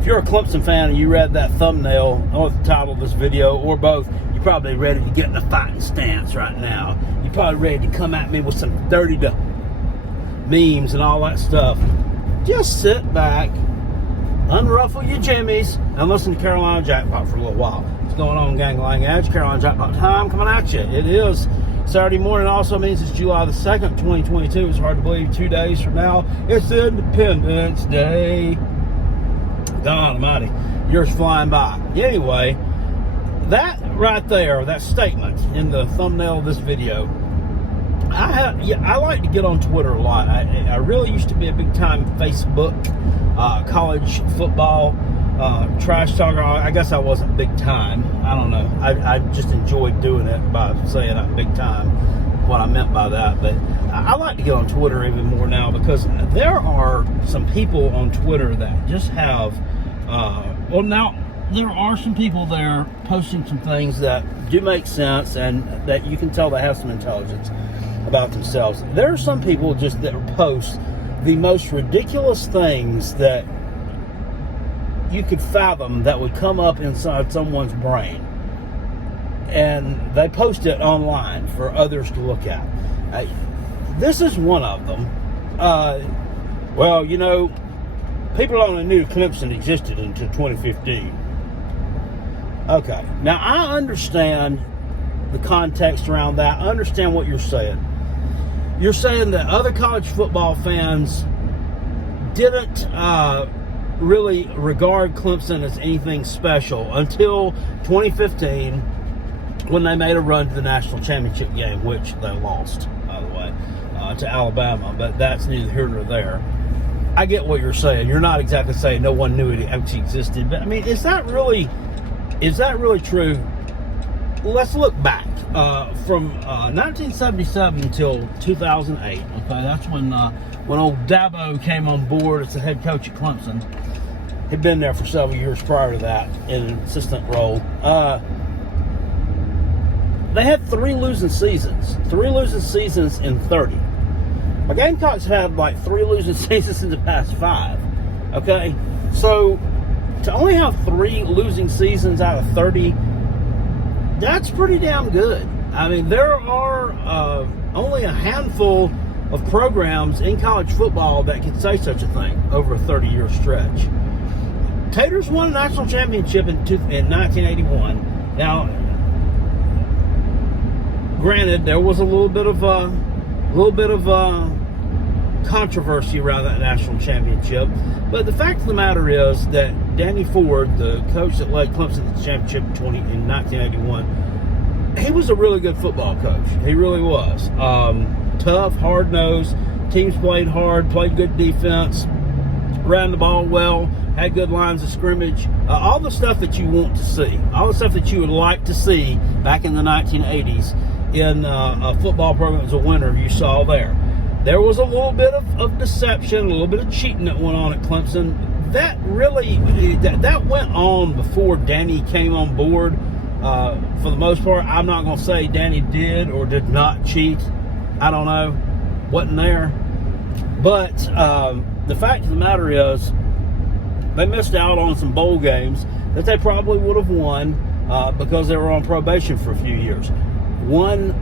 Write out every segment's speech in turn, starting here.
if you're a Clemson fan and you read that thumbnail or the title of this video, or both, you're probably ready to get in a fighting stance right now. You're probably ready to come at me with some dirty memes and all that stuff. Just sit back, unruffle your jimmies, and listen to Carolina Jackpot for a little while. What's going on, Gangling Edge? Carolina Jackpot time coming at you. It is Saturday morning. Also means it's July the 2nd, 2022. It's hard to believe 2 days from now it's Independence Day. God almighty, years flying by. Anyway, that right there, that statement in the thumbnail of this video, I like to get on Twitter a lot. I really used to be a big time Facebook, college football, trash talker. I guess I wasn't big time. I don't know. I just enjoyed doing it by saying I'm big time, what I meant by that. But I like to get on Twitter even more now, because there are some people on Twitter that just have, now there are some people there posting some things that do make sense and that you can tell they have some intelligence about themselves. There are some people just that post the most ridiculous things that you could fathom that would come up inside someone's brain, and they post it online for others to look at. This is one of them. Well, you know, people only knew Clemson existed until 2015. Okay, now I understand the context around that. I understand what you're saying. You're saying that other college football fans didn't really regard Clemson as anything special until 2015, when they made a run to the national championship game, which they lost, by the way, to Alabama. But that's neither here nor there. I get what you're saying. You're not exactly saying no one knew it actually existed, but I mean, is that really true? Let's look back from 1977 until 2008. Okay, that's when old Dabo came on board as the head coach at Clemson. He'd been there for several years prior to that in an assistant role. They had three losing seasons in 30. My Gamecocks had like 3 losing seasons in the past 5. Okay, so to only have 3 losing seasons out of 30, that's pretty damn good. I mean, there are only a handful of programs in college football that can say such a thing over a 30-year stretch. Taters won a national championship in 1981. Now, granted, there was a little bit of controversy around that national championship, but the fact of the matter is that Danny Ford, the coach that led Clemson to the championship in 1981, he was a really good football coach. He really was. Tough, hard-nosed. Teams played hard, played good defense, ran the ball well, had good lines of scrimmage. All the stuff that you want to see, all the stuff that you would like to see back in the 1980s in a football program as a winner, you saw there. There was a little bit of deception, a little bit of cheating that went on at Clemson. That went on before Danny came on board. For the most part, I'm not going to say Danny did or did not cheat. I don't know. Wasn't there. But the fact of the matter is, they missed out on some bowl games that they probably would have won because they were on probation for a few years. Won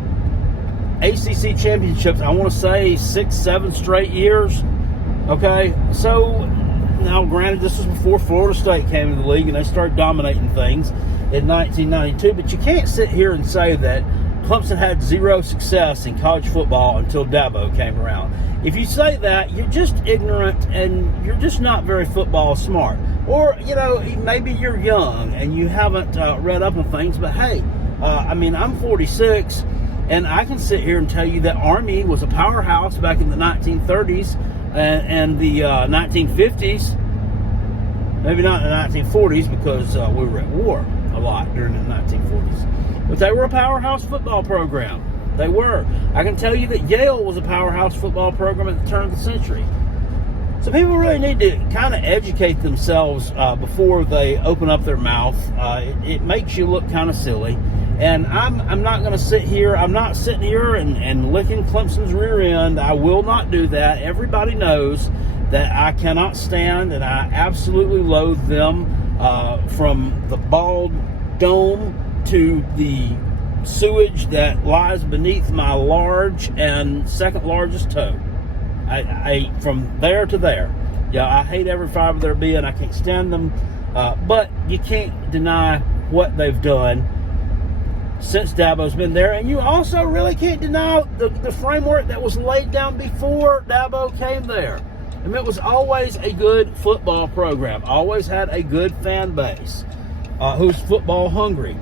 ACC championships, I want to say 6-7 straight years. Okay, so now granted, this was before Florida State came into the league and they started dominating things in 1992, but you can't sit here and say that Clemson had 0 success in college football until Dabo came around. If you say that, you're just ignorant and you're just not very football smart. Or, you know, maybe you're young and you haven't read up on things, but hey, I mean, I'm 46, and I can sit here and tell you that Army was a powerhouse back in the 1930s and the 1950s. Maybe not in the 1940s because we were at war a lot during the 1940s. But they were a powerhouse football program. They were. I can tell you that Yale was a powerhouse football program at the turn of the century. So people really need to kind of educate themselves before they open up their mouth. It makes you look kind of silly. And I'm not going to sit here. I'm not sitting here and licking Clemson's rear end. I will not do that. Everybody knows that I cannot stand, and I absolutely loathe them, from the bald dome to the sewage that lies beneath my large and second largest toe. I from there to there. Yeah, I hate every fiber of their being. I can't stand them. But you can't deny what they've done since Dabo's been there. And you also really can't deny the framework that was laid down before Dabo came there. I mean, it was always a good football program. Always had a good fan base who's football hungry.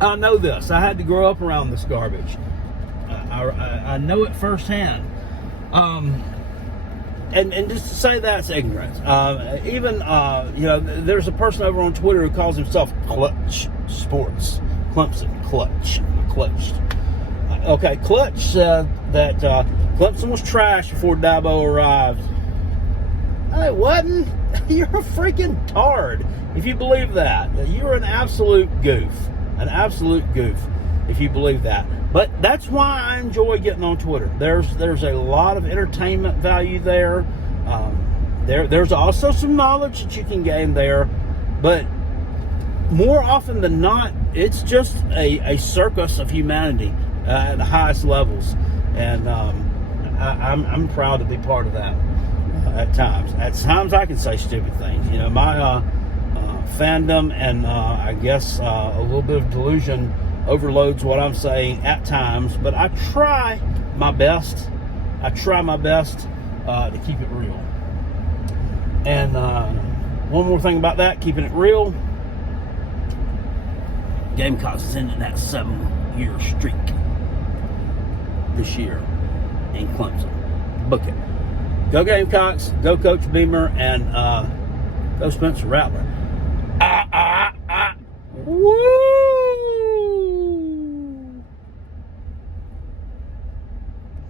I know this. I had to grow up around this garbage. I know it firsthand. And just to say that's ignorance. There's a person over on Twitter who calls himself Clutch Sports. Clemson, Clutch. Okay, Clutch said that Clemson was trash before Dabo arrived. It wasn't. You're a freaking tard if you believe that. You're an absolute goof. An absolute goof if you believe that. But that's why I enjoy getting on Twitter. There's a lot of entertainment value there. There's also some knowledge that you can gain there. But more often than not, it's just a circus of humanity at the highest levels. And I'm proud to be part of that at times. At times I can say stupid things. You know, my fandom and I guess a little bit of delusion overloads what I'm saying at times, but I try my best. To keep it real. And one more thing about that, keeping it real. Gamecocks is ending that 7-year streak this year in Clemson. Book it. Go Gamecocks, go Coach Beamer, and go Spencer Rattler. Woo!